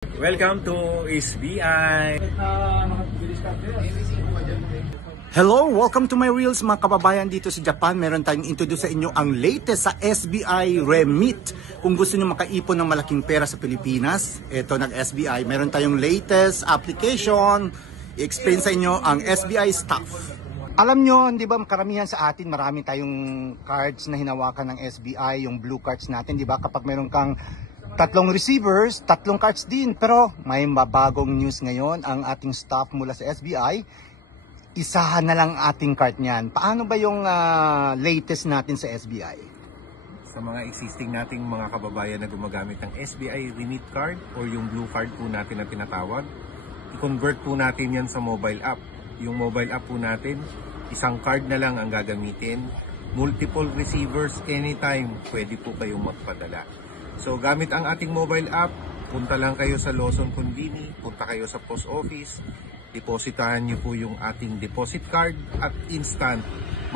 Welcome to SBI. Hello! Welcome to my reels mga kababayan dito sa Japan. Meron tayong introduce sa inyo ang latest sa SBI Remit. Kung gusto nyo makaipon ng malaking pera sa Pilipinas, ito nag-SBI. Meron tayong latest application. I-explain sa inyo ang SBI Stuff. Alam nyo, di ba karamihan sa atin, marami tayong cards na hinawakan ng SBI, yung blue cards natin, di ba? Kapag meron kang tatlong receivers, tatlong cards din. Pero may mabagong news ngayon, ang ating staff mula sa SBI, isahan na lang ating card niyan. Paano ba yung latest natin sa SBI? Sa mga existing nating mga kababayan na gumagamit ng SBI Remit card or yung blue card po natin na tinatawag, i-convert po natin yan sa mobile app. Yung mobile app po natin, isang card na lang ang gagamitin. Multiple receivers anytime, pwede po kayong magpadala. So gamit ang ating mobile app, punta lang kayo sa Lawson Conveni, punta kayo sa post office, depositahan nyo po yung ating deposit card at instant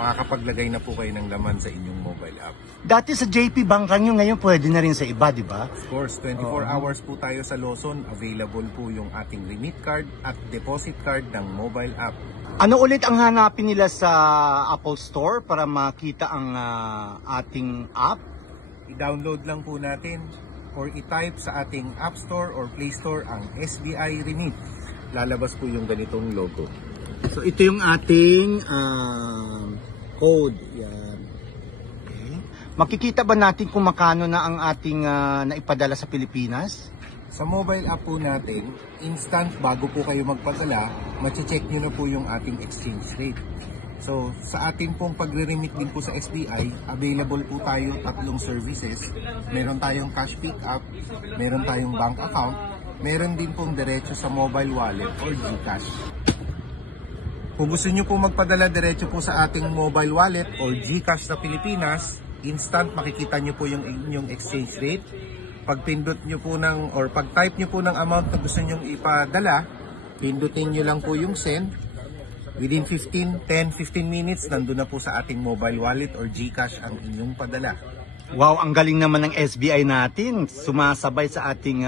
makakapaglagay na po kayo ng laman sa inyong mobile app. Dati sa JP Bank lang yung ngayon, pwede na rin sa iba, di ba? Of course, 24 hours po tayo sa Lawson, available po yung ating Remit card at deposit card ng mobile app. Ano ulit ang hanapin nila sa Apple Store para makita ang ating app? I-download lang po natin or i-type sa ating App Store or Play Store ang SBI Remit. Lalabas po yung ganitong logo. So ito yung ating code. Yan. Okay. Makikita ba natin kung makano na ang ating naipadala sa Pilipinas? Sa mobile app po natin, instant bago po kayo magpadala, mache-check nyo na po yung ating exchange rate. So sa ating pong pagre-remit din po sa SBI, available po tayo tatlong services. Meron tayong cash pick up, meron tayong bank account, meron din pong diretso sa mobile wallet or GCash. Kung gusto nyo po magpadala diretso po sa ating mobile wallet or GCash sa Pilipinas, instant makikita nyo po yung inyong exchange rate. Pag pindot nyo po ng, or pag type nyo po ng amount na gusto nyo ipadala, pindutin nyo lang po yung send. Within 10-15 minutes, nandun na po sa ating mobile wallet or GCash ang inyong padala. Wow, ang galing naman ng SBI natin. Sumasabay sa ating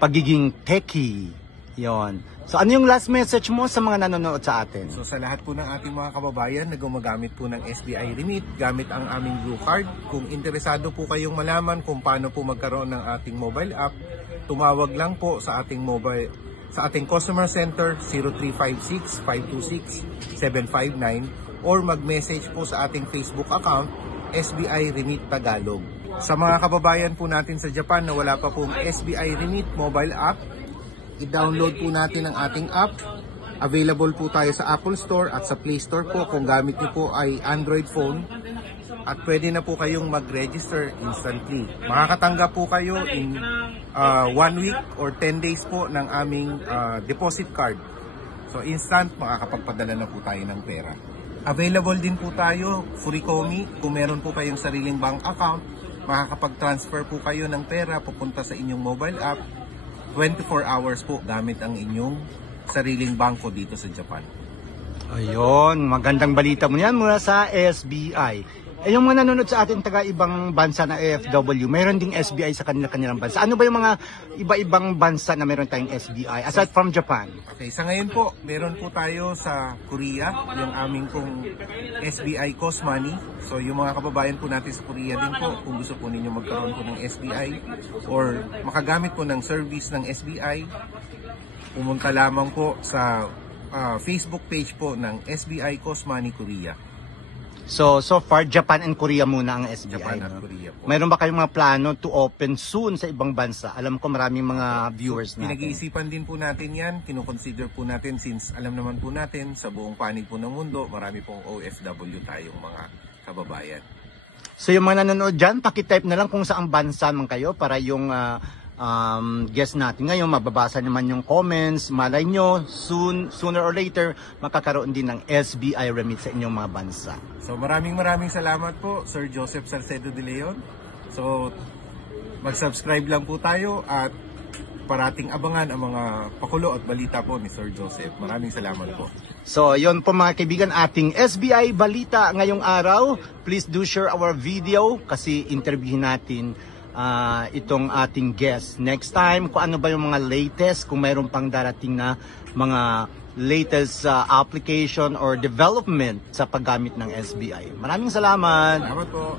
pagiging techie. Yon. So ano yung last message mo sa mga nanonood sa atin? So sa lahat po ng ating mga kababayan na gumagamit po ng SBI Remit, gamit ang aming blue card, kung interesado po kayong malaman kung paano po magkaroon ng ating mobile app, tumawag lang po sa ating customer center 0356-526-759 or mag-message po sa ating Facebook account SBI Remit Tagalog. Sa mga kababayan po natin sa Japan na wala pa pong SBI Remit mobile app, i-download po natin ang ating app. Available po tayo sa Apple Store at sa Play Store po kung gamit niyo po ay Android phone. At pwede na po kayong mag-register instantly. Makakatanggap po kayo in 1 week or 10 days po ng aming deposit card. So instant, makakapagpadala na po tayo ng pera. Available din po tayo, Furikomi, kung meron po kayong sariling bank account, makakapag-transfer po kayo ng pera pupunta sa inyong mobile app. 24 hours po gamit ang inyong sariling bangko dito sa Japan. Ayun, magandang balita mo yan mula sa SBI. Eh, yung mga nanonood sa ating taga-ibang bansa na AFW, meron ding SBI sa kanilang bansa. Ano ba yung mga iba-ibang bansa na meron tayong SBI aside from Japan? Okay, sa ngayon po, meron po tayo sa Korea, yung aming pong SBI Cosmoney. So yung mga kababayan po natin sa Korea din po, kung gusto po ninyo magkaroon po ng SBI or makagamit po ng service ng SBI, pumunta lamang po sa Facebook page po ng SBI Cosmoney Korea. So far, Japan and Korea muna ang SBI. Japan at Korea po. Mayroon ba kayong mga plano to open soon sa ibang bansa? Alam ko maraming mga viewers natin. Pinag-iisipan din po natin yan, kinukonsider po natin since alam naman po natin sa buong panig po ng mundo, marami pong OFW tayong mga kababayan. So yung mga nanonood dyan, pakitype na lang kung saan bansa man kayo para yung guest natin ngayon, mababasa naman yung comments. Malay nyo, sooner or later, makakaroon din ng SBI Remit sa inyong mga bansa. So maraming salamat po, Sir Joseph Salcedo de Leon. So mag-subscribe lang po tayo at parating abangan ang mga pakulo at balita po ni Sir Joseph. Maraming salamat po. So yon po mga kaibigan, ating SBI Balita ngayong araw. Please do share our video kasi interviewin natin itong ating guest. Next time, kung ano ba yung mga latest, kung mayroon pang darating na mga latest application or development sa paggamit ng SBI. Maraming salamat! Salamat po.